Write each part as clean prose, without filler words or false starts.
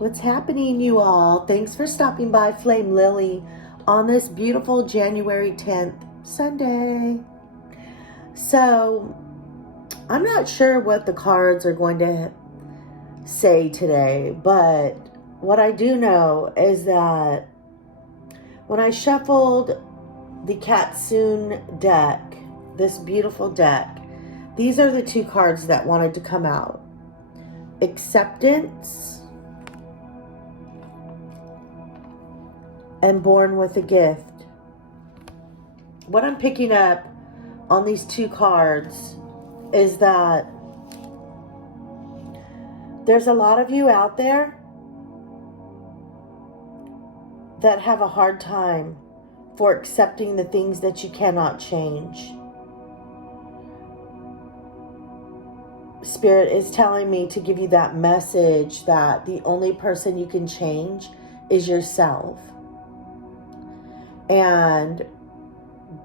What's happening, you all? Thanks for stopping by Flame Lily on this beautiful January 10th, Sunday. So, I'm not sure what the cards are going to say today, but what I do know is that when I shuffled the Katsun deck, this beautiful deck, these are the two cards that wanted to come out. Acceptance and Born with a Gift. What I'm picking up on these two cards is that there's a lot of you out there that have a hard time for accepting the things that you cannot change. Spirit is telling me to give you that message that the only person you can change is yourself. And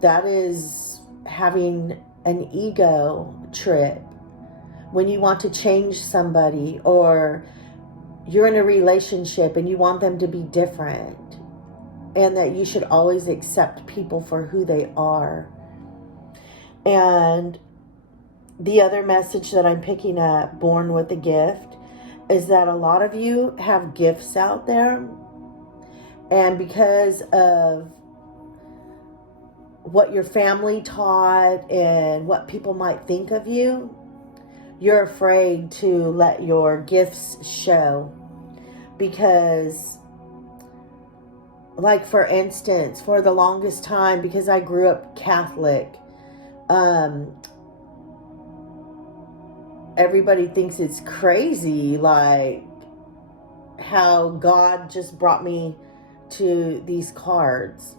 that is having an ego trip. When you want to change somebody, or you're in a relationship and you want them to be different, and that you should always accept people for who they are. And the other message that I'm picking up, Born with a Gift, is that a lot of you have gifts out there, and because of what your family taught and what people might think of you, you're afraid to let your gifts show. Because, like for instance, for the longest time, because I grew up Catholic, everybody thinks it's crazy, like how God just brought me to these cards.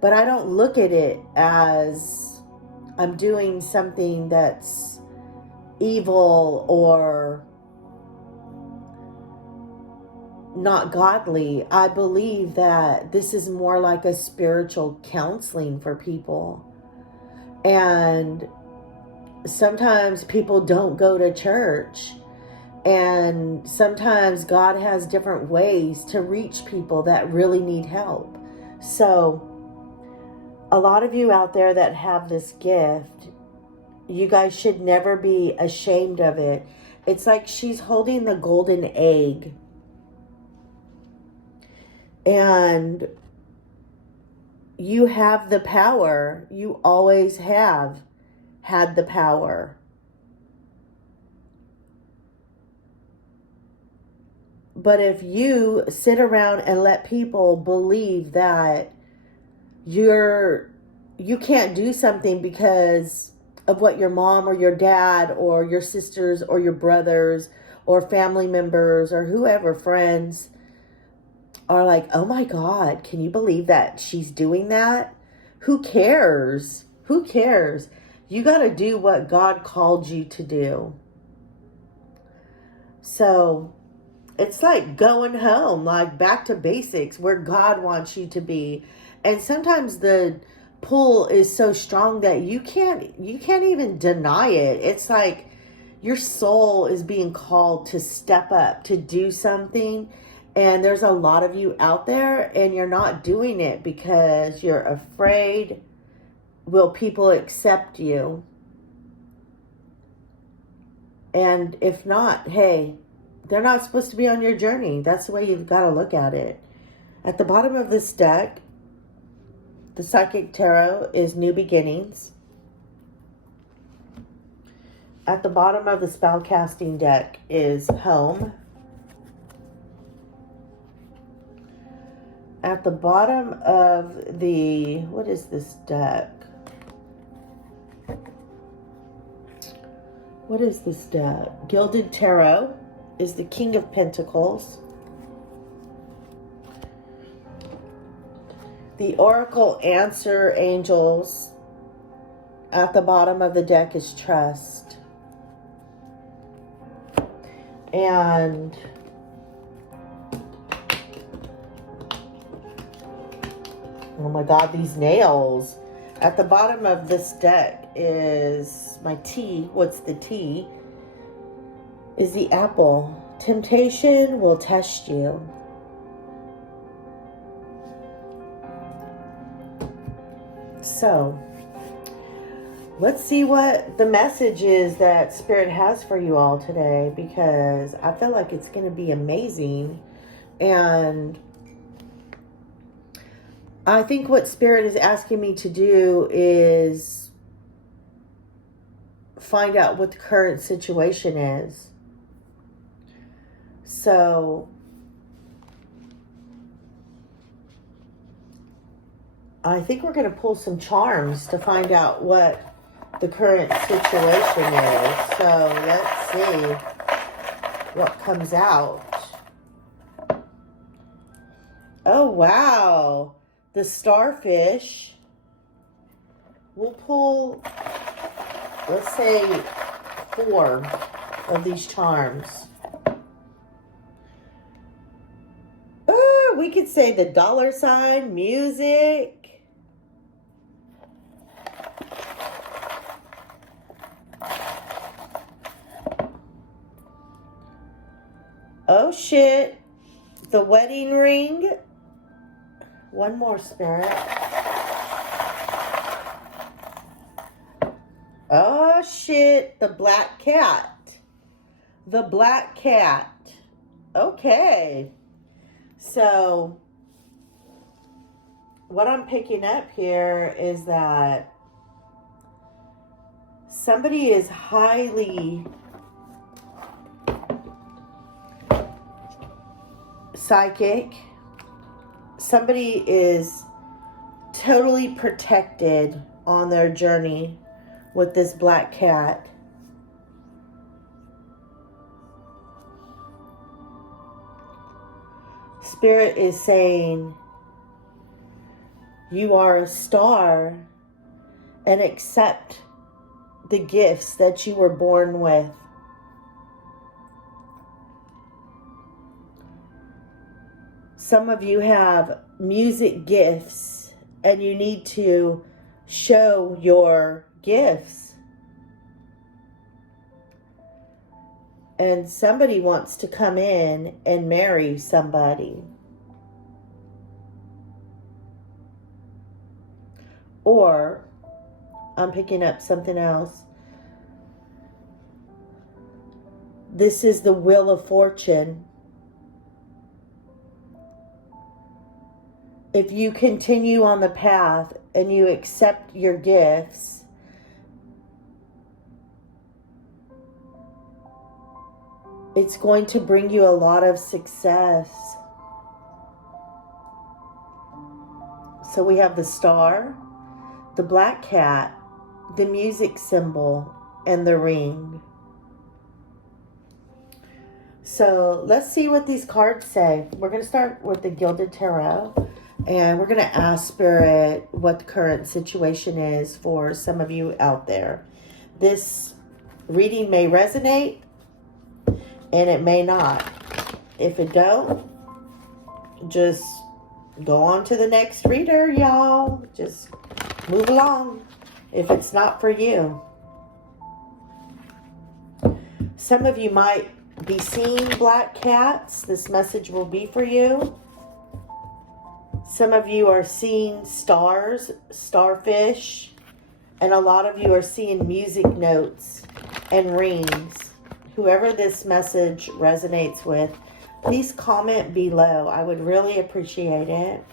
But I don't look at it as I'm doing something that's evil or not godly. I believe that this is more like a spiritual counseling for people. And sometimes people don't go to church. And sometimes God has different ways to reach people that really need help. So, a lot of you out there that have this gift, you guys should never be ashamed of it. It's like she's holding the golden egg. And you have the power. You always have had the power. But if you sit around and let people believe that you can't do something because of what your mom or your dad or your sisters or your brothers or family members or whoever, friends, are like, oh my God, can you believe that she's doing that? Who cares? Who cares? You got to do what God called you to do. So it's like going home, like back to basics, where God wants you to be. And sometimes the pull is so strong that you can't even deny it. It's like your soul is being called to step up, to do something. And there's a lot of you out there and you're not doing it because you're afraid. Will people accept you? And if not, hey, they're not supposed to be on your journey. That's the way you've got to look at it. At the bottom of this deck, the Psychic Tarot is New Beginnings. At the bottom of the Spellcasting deck is Home. At the bottom of the, what is this deck? What is this deck? Gilded Tarot is the King of Pentacles. The Oracle Answer Angels at the bottom of the deck is Trust. And oh my God, these nails. At the bottom of this deck is my T. What's the T? Is the Apple. Temptation will test you. So, let's see what the message is that Spirit has for you all today, because I feel like it's going to be amazing. And I think what Spirit is asking me to do is find out what the current situation is. So, I think we're going to pull some charms to find out what the current situation is. So, let's see what comes out. Oh, wow. The starfish. We'll pull, let's say, 4 of these charms. We could say the $, music. Oh shit. The wedding ring. One more, Spirit. Oh shit. The black cat. The black cat. Okay. So, what I'm picking up here is that somebody is highly psychic. Somebody is totally protected on their journey with this black cat. Spirit is saying, you are a star, and accept the gifts that you were born with. Some of you have music gifts, and you need to show your gifts. And somebody wants to come in and marry somebody. Or, I'm picking up something else. This is the Wheel of Fortune. If you continue on the path and you accept your gifts, it's going to bring you a lot of success. So we have the star, the black cat, the music symbol, and the ring. So let's see what these cards say. We're going to start with the Gilded Tarot. And we're going to ask Spirit what the current situation is for some of you out there. This reading may resonate, and it may not. If it don't, just go on to the next reader, y'all. Just move along if it's not for you. Some of you might be seeing black cats. This message will be for you. Some of you are seeing stars, starfish, and a lot of you are seeing music notes and rings. Whoever this message resonates with, please comment below. I would really appreciate it.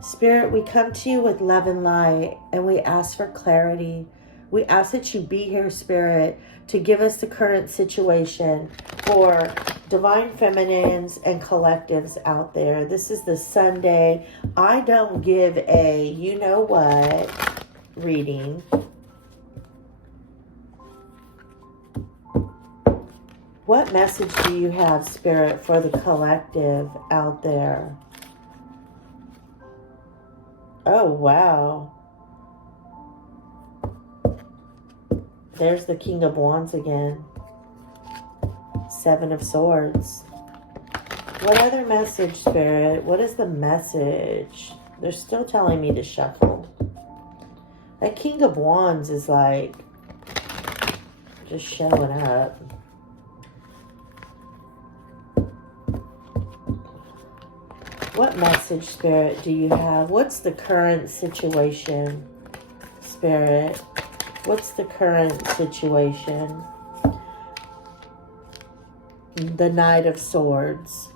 Spirit, we come to you with love and light, and we ask for clarity. We ask that you be here, Spirit, to give us the current situation for divine feminines and collectives out there. This is the Sunday I don't give a you know what reading. What message do you have, Spirit, for the collective out there? Oh, wow. There's the King of Wands again. 7 of Swords. What other message, Spirit? What is the message? They're still telling me to shuffle. That King of Wands is like just showing up. What message, Spirit, do you have? What's the current situation, Spirit? What's the current situation? The Knight of Swords.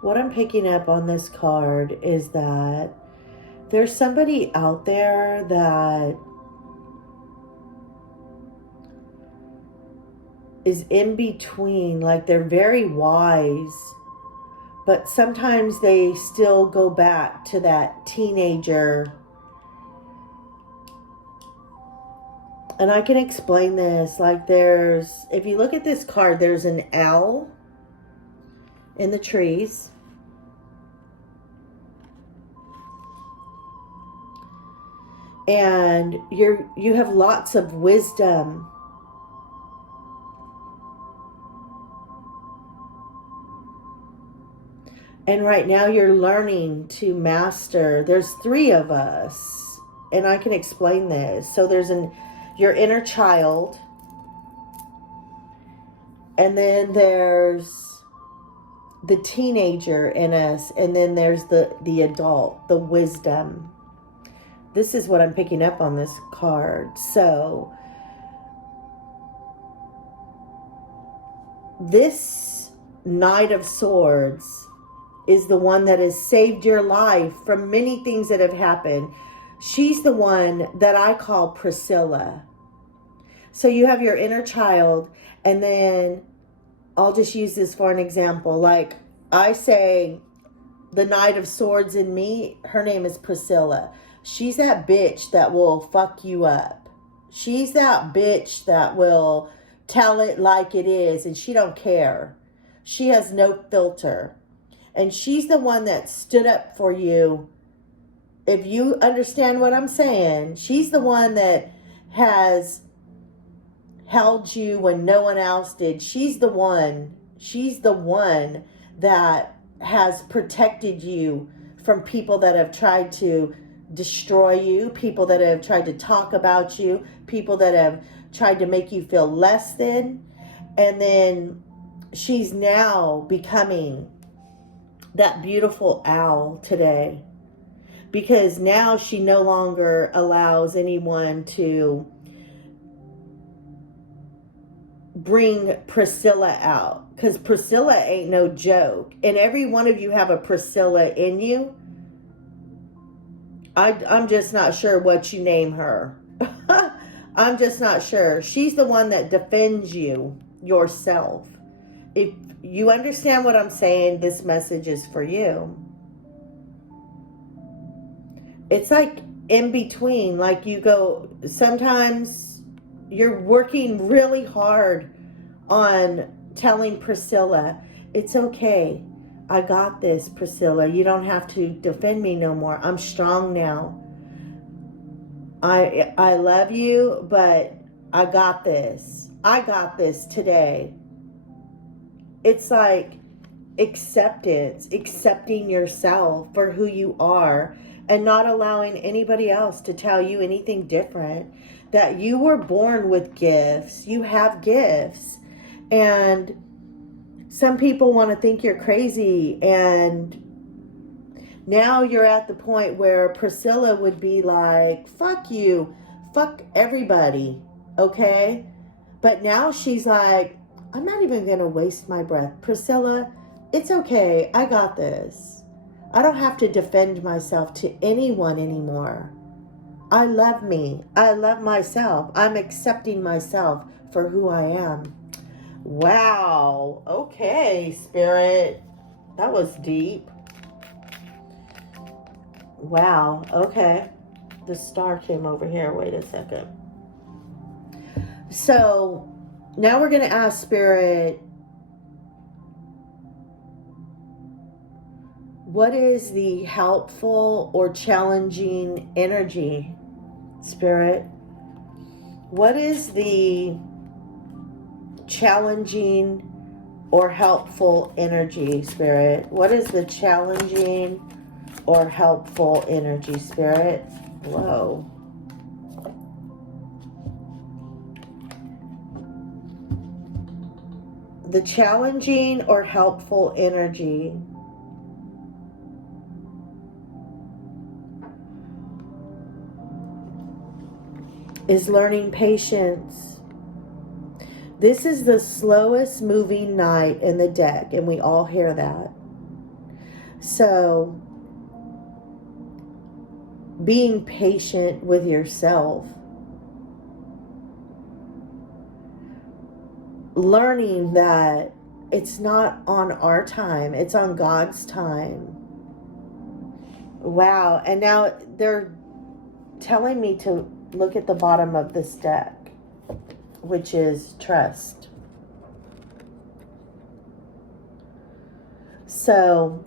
What I'm picking up on this card is that there's somebody out there that is in between, like they're very wise, but sometimes they still go back to that teenager. And I can explain this, like if you look at this card, there's an owl in the trees. And you have lots of wisdom. And right now you're learning to master. There's 3 of us. And I can explain this. So there's your inner child. And then there's the teenager in us. And then there's the adult, the wisdom. This is what I'm picking up on this card. So this Knight of Swords is the one that has saved your life from many things that have happened. She's the one that I call Priscilla. So you have your inner child, and then I'll just use this for an example. Like I say, the Knight of Swords in me, her name is Priscilla. She's that bitch that will fuck you up. She's that bitch that will tell it like it is, and she don't care. She has no filter. And she's the one that stood up for you. If you understand what I'm saying, she's the one that has held you when no one else did. She's the one that has protected you from people that have tried to destroy you, people that have tried to talk about you, people that have tried to make you feel less than. And then she's now becoming that beautiful owl today, because now she no longer allows anyone to bring Priscilla out, because Priscilla ain't no joke. And every one of you have a Priscilla in you. I'm just not sure what you name her. I'm just not sure. She's the one that defends you yourself. If you understand what I'm saying, this message is for you. It's like in between, like you go, sometimes you're working really hard on telling Priscilla, it's okay. I got this, Priscilla. You don't have to defend me no more. I'm strong now. I love you, but I got this. I got this today. It's like acceptance, accepting yourself for who you are, and not allowing anybody else to tell you anything different. That you were born with gifts. You have gifts. And some people want to think you're crazy, and now you're at the point where Priscilla would be like, fuck you, fuck everybody, okay? But now she's like, I'm not even going to waste my breath. Priscilla, it's okay, I got this. I don't have to defend myself to anyone anymore. I love me. I love myself. I'm accepting myself for who I am. Wow. Okay, Spirit. That was deep. Wow. Okay. The star came over here. Wait a second. So now we're going to ask Spirit, what is the helpful or challenging energy, Spirit? What is the challenging or helpful energy, Spirit? What is the challenging or helpful energy, Spirit? Whoa. The challenging or helpful energy. Is learning patience. This is the slowest moving knight in the deck, and we all hear that. So, being patient with yourself. Learning that it's not on our time, it's on God's time. Wow. And now they're telling me to look at the bottom of this deck, which is trust. So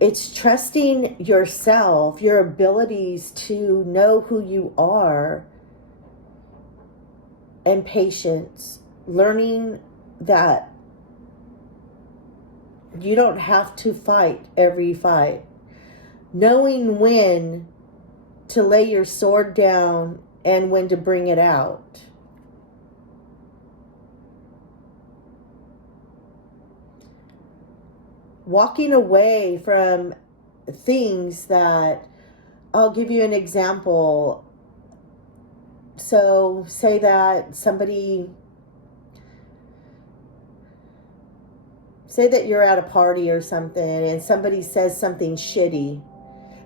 it's trusting yourself, your abilities to know who you are, and patience. Learning that you don't have to fight every fight. Knowing when to lay your sword down and when to bring it out. Walking away from things that, I'll give you an example. So say that say that you're at a party or something and somebody says something shitty.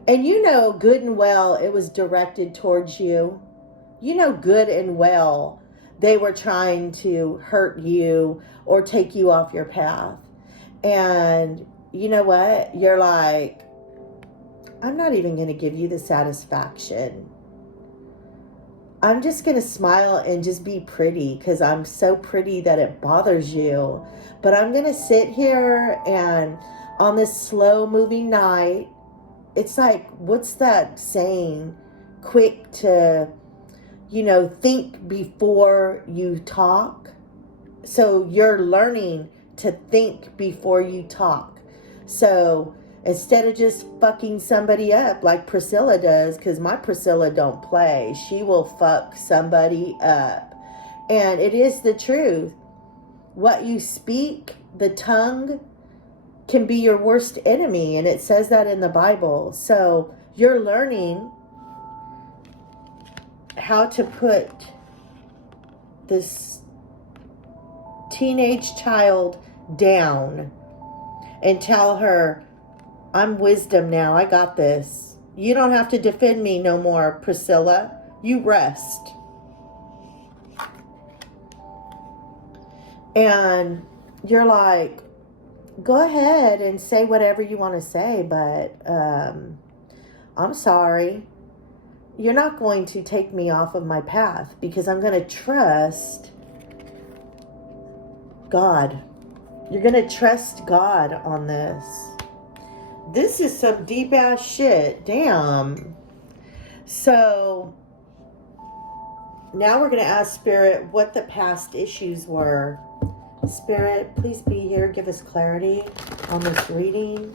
And you know good and well it was directed towards you. You know good and well they were trying to hurt you or take you off your path. And you know what? You're like, I'm not even going to give you the satisfaction. I'm just going to smile and just be pretty because I'm so pretty that it bothers you. But I'm going to sit here and on this slow moving night, it's like, what's that saying? Quick to, think before you talk. So you're learning to think before you talk. So instead of just fucking somebody up like Priscilla does, because my Priscilla don't play, she will fuck somebody up. And it is the truth. What you speak, the tongue, can be your worst enemy, and it says that in the Bible. So you're learning how to put this teenage child down and tell her, I'm wisdom now, I got this. You don't have to defend me no more, Priscilla. You rest. And you're like, go ahead and say whatever you want to say, but I'm sorry. You're not going to take me off of my path because I'm going to trust God. You're going to trust God on this. This is some deep ass shit. Damn. So now we're going to ask Spirit what the past issues were. Spirit, please be here. Give us clarity on this reading.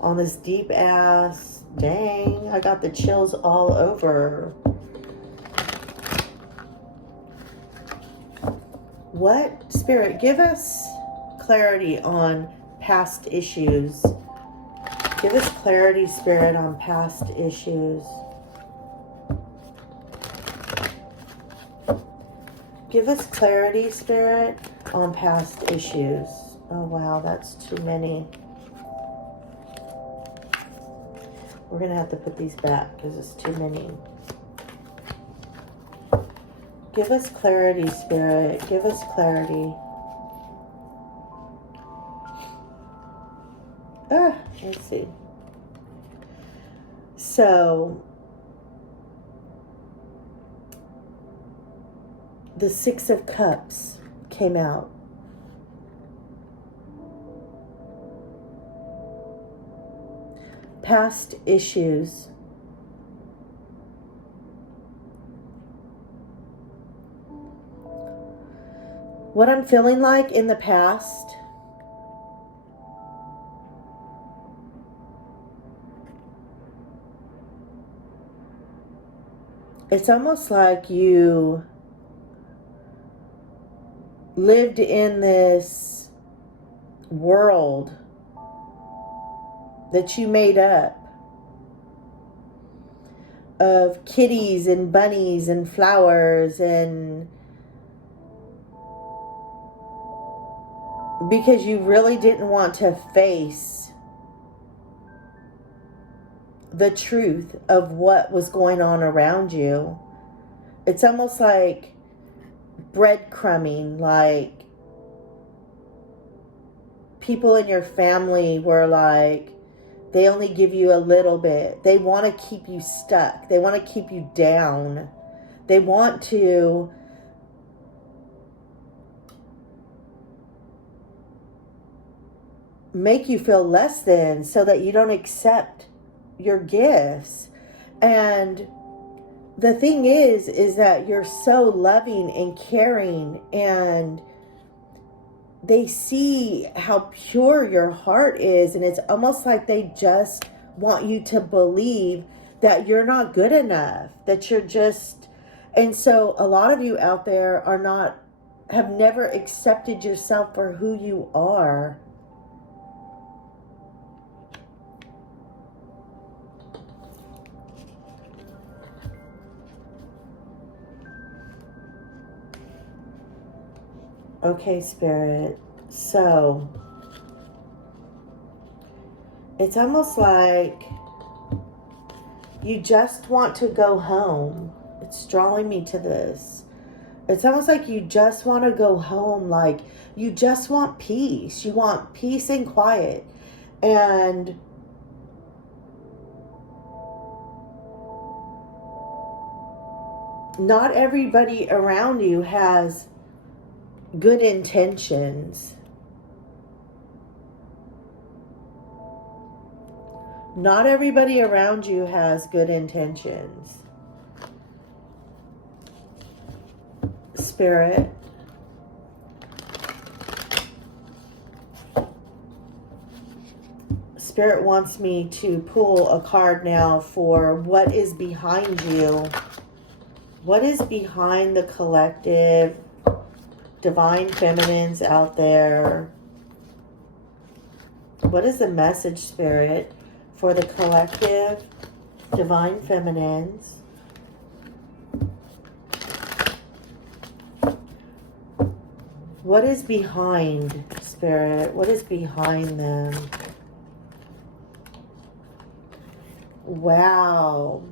On this deep ass. Dang, I got the chills all over. What? Spirit, give us clarity on past issues. Give us clarity, Spirit, on past issues. Give us clarity, Spirit, on past issues. Oh, wow, that's too many. We're going to have to put these back because it's too many. Give us clarity, Spirit. Give us clarity. Let's see. So, the Six of Cups came out. Past issues. What I'm feeling like in the past, it's almost like you lived in this world that you made up of kitties and bunnies and flowers, and because you really didn't want to face the truth of what was going on around you. It's almost like breadcrumbing, like people in your family were like, they only give you a little bit. They want to keep you stuck. They want to keep you down. They want to make you feel less than so that you don't accept your gifts. And the thing is that you're so loving and caring, and they see how pure your heart is, and it's almost like they just want you to believe that you're not good enough, that you're just, and so a lot of you out there have never accepted yourself for who you are. Okay, Spirit. So, it's almost like you just want to go home. It's drawing me to this. It's almost like you just want to go home. Like, you just want peace. You want peace and quiet. And not everybody around you has good intentions. Not everybody around you has good intentions. Spirit, Spirit wants me to pull a card now for what is behind you. What is behind the collective divine feminines out there? What is the message, Spirit, for the collective divine feminines? What is behind, Spirit? What is behind them? Wow.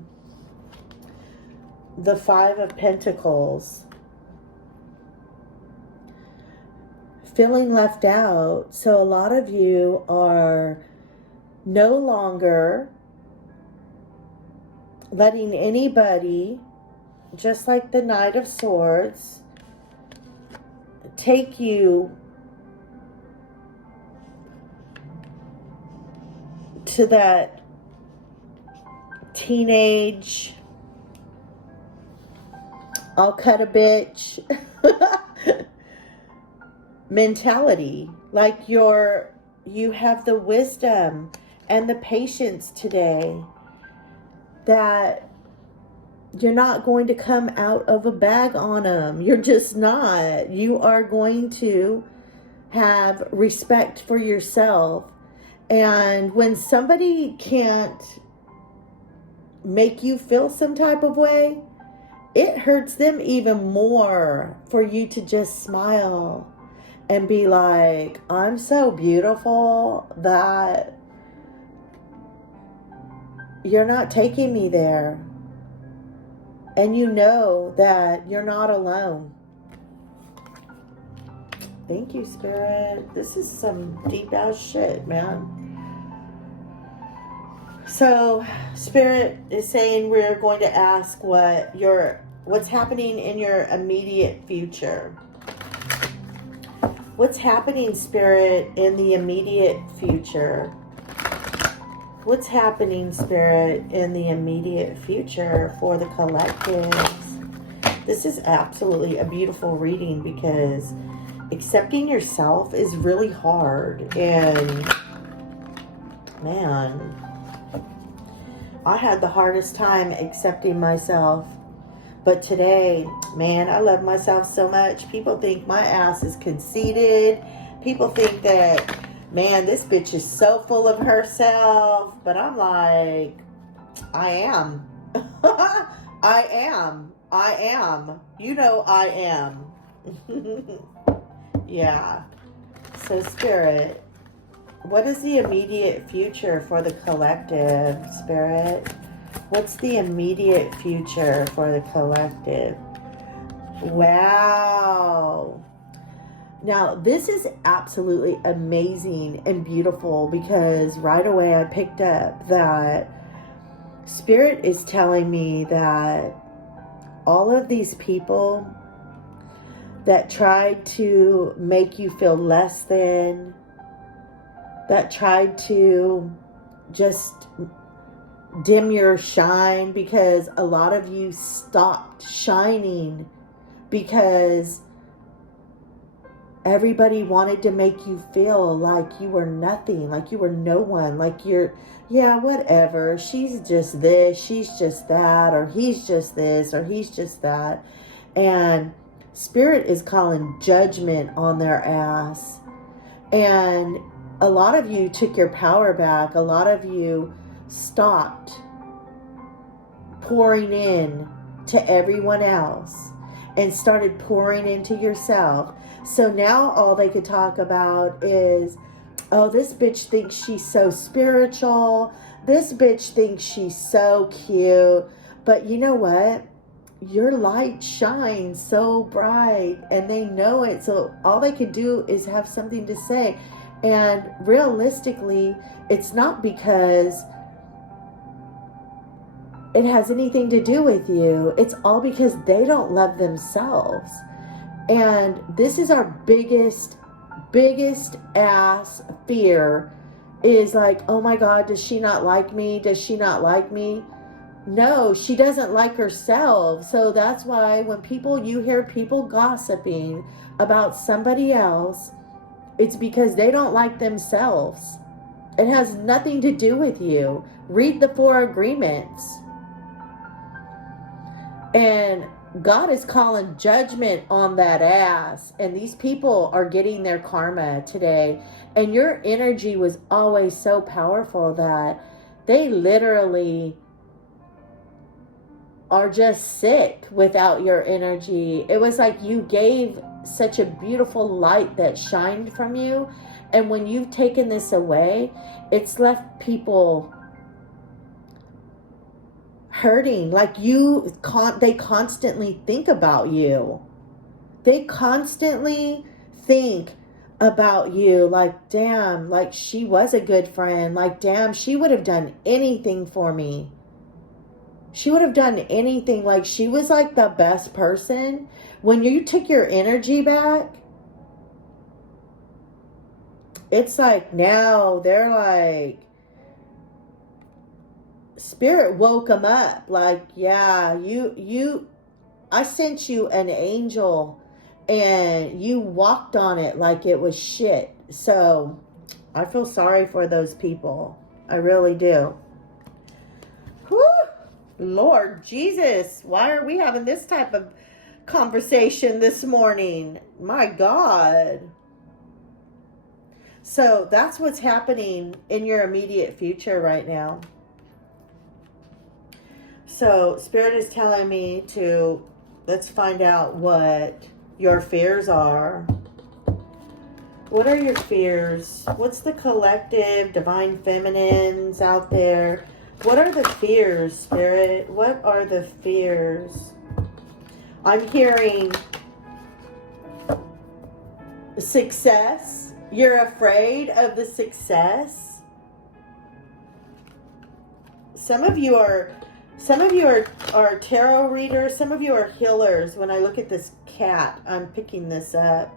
The Five of Pentacles. Feeling left out. So a lot of you are no longer letting anybody, just like the Knight of Swords, take you to that teenage, I'll cut a bitch mentality. Like you have the wisdom and the patience today that you're not going to come out of a bag on them. You're just not. You are going to have respect for yourself. And when somebody can't make you feel some type of way, it hurts them even more for you to just smile and be like, I'm so beautiful that you're not taking me there. And you know that you're not alone. Thank you, Spirit. This is some deep ass shit, man. So, Spirit is saying we're going to ask what's happening in your immediate future. What's happening, Spirit, in the immediate future? What's happening, Spirit, in the immediate future for the collectives? This is absolutely a beautiful reading because accepting yourself is really hard. And man, I had the hardest time accepting myself. But today, man, I love myself so much. People think my ass is conceited. People think that, man, this bitch is so full of herself. But I'm like, I am. I am. I am. You know I am. Yeah. So, Spirit, what is the immediate future for the collective, Spirit? What's the immediate future for the collective? Wow. Now, this is absolutely amazing and beautiful, because right away I picked up that Spirit is telling me that all of these people that tried to make you feel less than, that tried to just dim your shine, because a lot of you stopped shining because everybody wanted to make you feel like you were nothing, like you were no one, like you're, yeah, whatever, she's just this, she's just that, or he's just this, or he's just that. And Spirit is calling judgment on their ass. And a lot of you took your power back. A lot of you stopped pouring in to everyone else and started pouring into yourself. So now all they could talk about is, oh, this bitch thinks she's so spiritual. This bitch thinks she's so cute. But you know what? Your light shines so bright, and they know it. So all they could do is have something to say. And realistically, it's not because it has anything to do with you. It's all because they don't love themselves. And this is our biggest ass fear, is like, oh my God, does she not like me? Does she not like me? No, she doesn't like herself. So that's why when you hear people gossiping about somebody else, it's because they don't like themselves. It has nothing to do with you. Read the 4 agreements. And God is calling judgment on that ass. And these people are getting their karma today. And your energy was always so powerful that they literally are just sick without your energy. It was like you gave such a beautiful light that shined from you. And when you've taken this away, it's left people hurting. Like they constantly think about you. They constantly think about you, like, damn, like she was a good friend. Like, damn, she would have done anything for me. She would have done anything. Like, she was like the best person. When you took your energy back, it's like now they're like, Spirit woke them up. Like, yeah, I sent you an angel and you walked on it like it was shit. So I feel sorry for those people. I really do. Whew. Lord Jesus, why are we having this type of conversation this morning? My God. So that's what's happening in your immediate future right now. So Spirit is telling me let's find out what your fears are. What are your fears? What's the collective divine feminines out there? What are the fears, Spirit? What are the fears? I'm hearing success. You're afraid of the success. Some of you are tarot readers. Some of you are healers. When I look at this cat, I'm picking this up.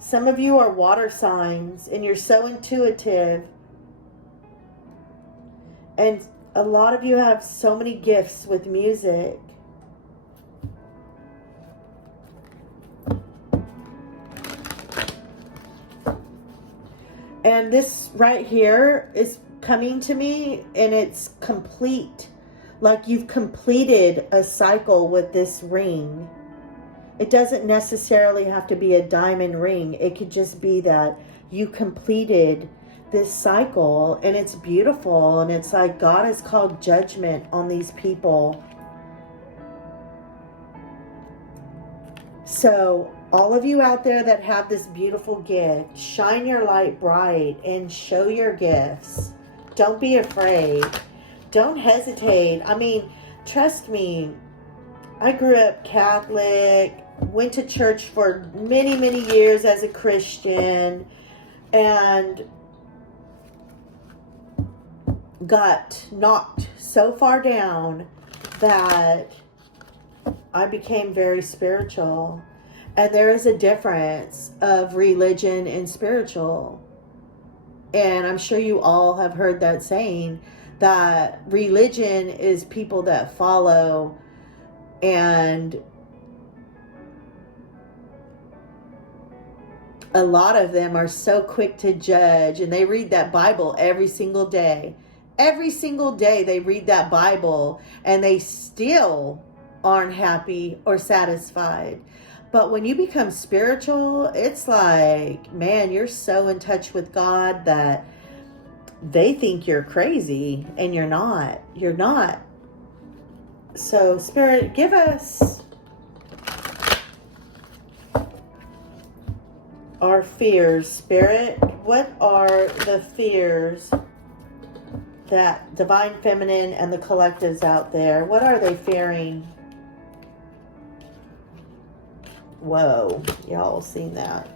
Some of you are water signs, and you're so intuitive. And a lot of you have so many gifts with music. And this right here is coming to me, and it's complete. Like you've completed a cycle with this ring. It doesn't necessarily have to be a diamond ring. It could just be that you completed this cycle, and it's beautiful. And it's like God has called judgment on these people. So all of you out there that have this beautiful gift, shine your light bright and show your gifts. Don't be afraid. Don't hesitate. I mean, trust me, I grew up Catholic, went to church for many, many years as a Christian, and got knocked so far down that I became very spiritual. And there is a difference of religion and spiritual. And I'm sure you all have heard that saying, that religion is people that follow, and a lot of them are so quick to judge, and they read that Bible every single day. Every single day they read that Bible, and they still aren't happy or satisfied. But when you become spiritual, it's like, man, you're so in touch with God that they think you're crazy, and you're not. You're not. So, Spirit, give us our fears. Spirit, what are the fears that Divine Feminine and the collectives out there, what are they fearing? Whoa, y'all seen that?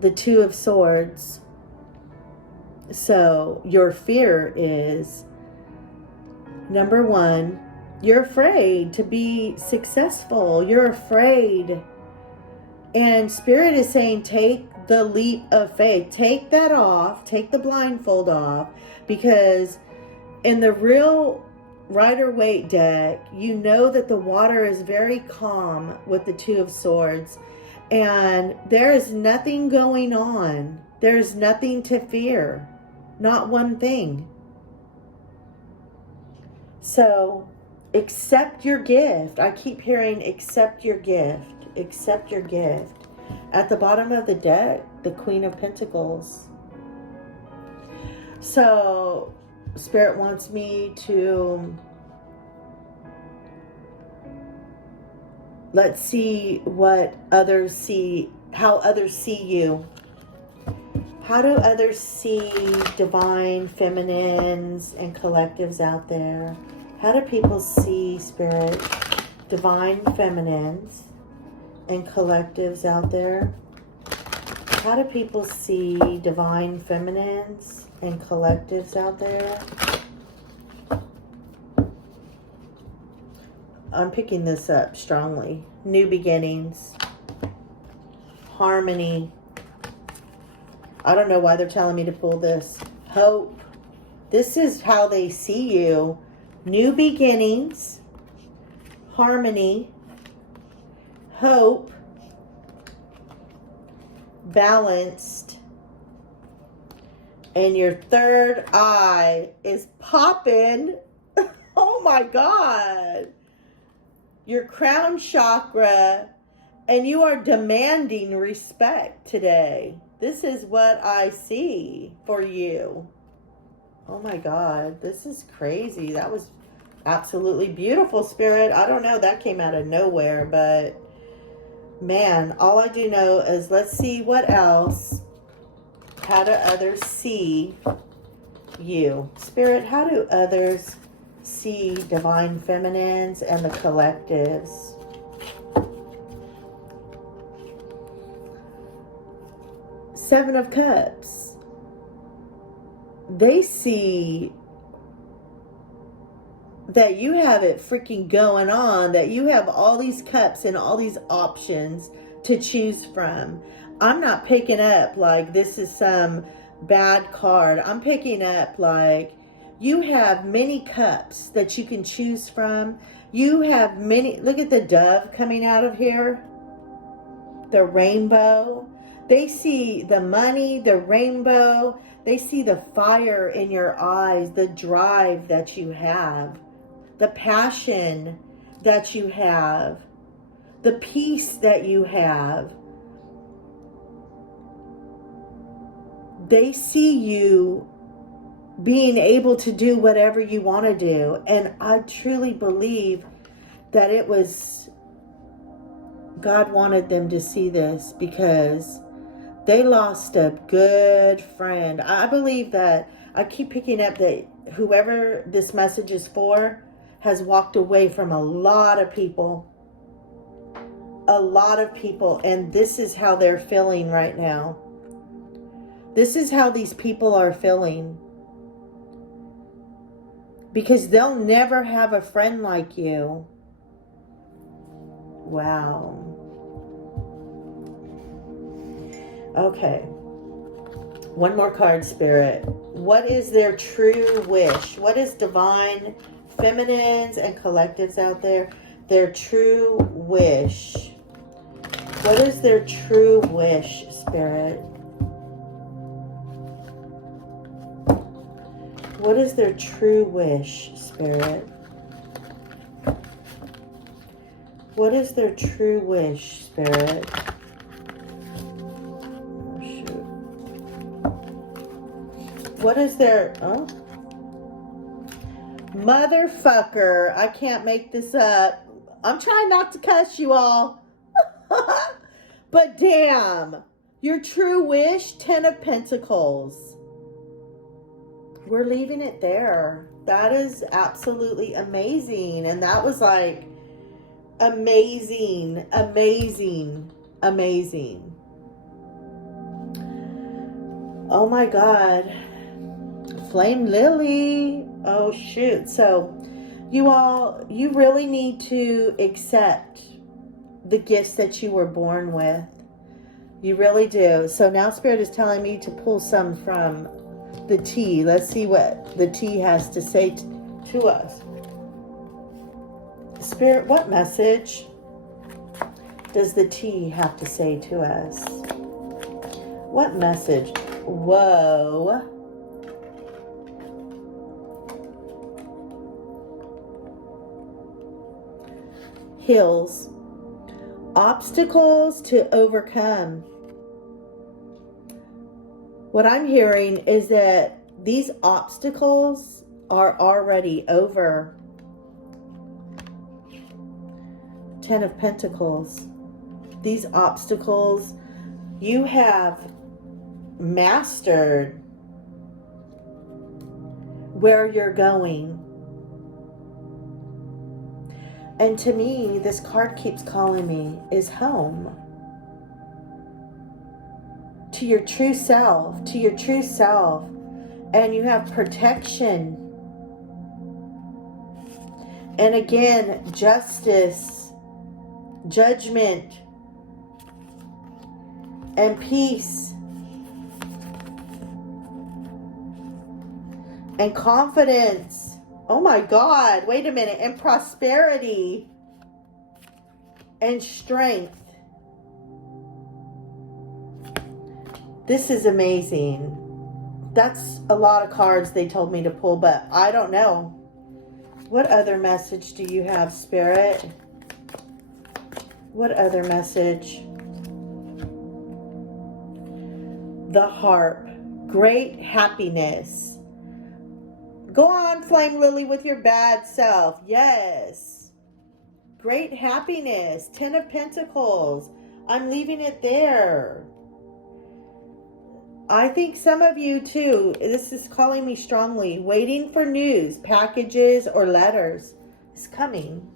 The Two of Swords. So your fear is, number one, you're afraid to be successful. You're afraid. And Spirit is saying, take the leap of faith. Take that off. Take the blindfold off. Because in the real Rider-Waite deck, you know that the water is very calm with the Two of Swords. And there is nothing going on. There's nothing to fear. Not one thing. So, accept your gift. I keep hearing, accept your gift. Accept your gift. At the bottom of the deck, the Queen of Pentacles. So, Spirit wants me to... let's see what others see, how others see you. How do others see Divine Feminines and collectives out there? How do people see, Spirit, Divine Feminines and collectives out there? How do people see Divine Feminines and collectives out there? I'm picking this up strongly. New beginnings. Harmony. I don't know why they're telling me to pull this. Hope. This is how they see you. New beginnings. Harmony. Hope. Balanced. And your third eye is popping. Oh my God. Your crown chakra, and you are demanding respect today. This is what I see for you. Oh my God, this is crazy. That was absolutely beautiful, Spirit. I don't know, that came out of nowhere, but man, all I do know is let's see what else. How do others see you? Spirit, how do others see Divine Feminines and the collectives? Seven of Cups. They see that you have it freaking going on, that you have all these cups and all these options to choose from. I'm not picking up like this is some bad card. I'm picking up like you have many cups that you can choose from. You have many, look at the dove coming out of here. the rainbow. They see the money, the rainbow. They see the fire in your eyes, the drive that you have, the passion that you have, the peace that you have. They see you being able to do whatever you want to do. And I truly believe that it was God wanted them to see this, because they lost a good friend. I believe that I keep picking up that whoever this message is for has walked away from a lot of people. A lot of people. And this is how they're feeling right now. This is how these people are feeling. Because they'll never have a friend like you. Wow. Okay. One more card, Spirit. What is their true wish? What is divine feminines and collectives out there? Their true wish. What is their true wish, Spirit? What is their true wish, Spirit? What is their true wish, Spirit? Oh, shoot. What is their... Oh. Motherfucker. I can't make this up. I'm trying not to cuss you all. But damn. Your true wish, 10 of Pentacles. We're leaving it there. That is absolutely amazing. And that was like amazing, amazing, amazing. Oh my God. Flame Lily. Oh shoot. So you all, you really need to accept the gifts that you were born with. You really do. So now Spirit is telling me to pull some from the tea. Let's see what the tea has to say to us. Spirit, what message does the tea have to say to us? What message? Whoa. Hills. Obstacles to overcome. What I'm hearing is that these obstacles are already over. 10 of Pentacles. These obstacles, you have mastered where you're going. And to me, this card keeps calling me, is home. To your true self, to your true self. And you have protection. And again, justice, judgment, and peace, and confidence. Oh my God, wait a minute. And prosperity, and strength. This is amazing. That's a lot of cards they told me to pull, but I don't know. What other message do you have, Spirit? What other message? The harp. Great happiness. Go on, Flame Lily, with your bad self. Yes. Great happiness. 10 of Pentacles. I'm leaving it there. I think some of you too, this is calling me strongly, waiting for news, packages or letters is coming.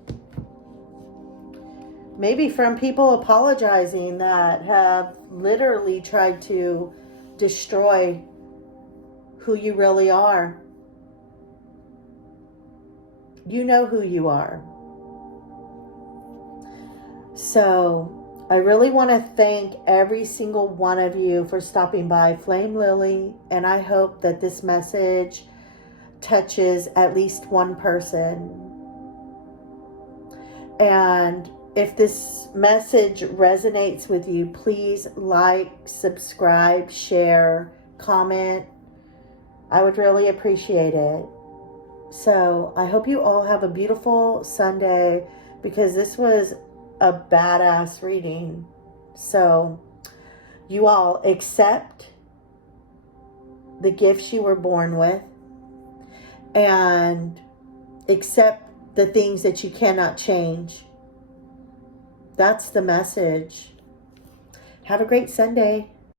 Maybe from people apologizing that have literally tried to destroy who you really are. You know who you are. So I really want to thank every single one of you for stopping by, Flame Lily, and I hope that this message touches at least one person. And if this message resonates with you, please like, subscribe, share, comment. I would really appreciate it. So I hope you all have a beautiful Sunday, because this was a badass reading. So you all accept the gifts you were born with, and accept the things that you cannot change. That's the message. Have a great Sunday.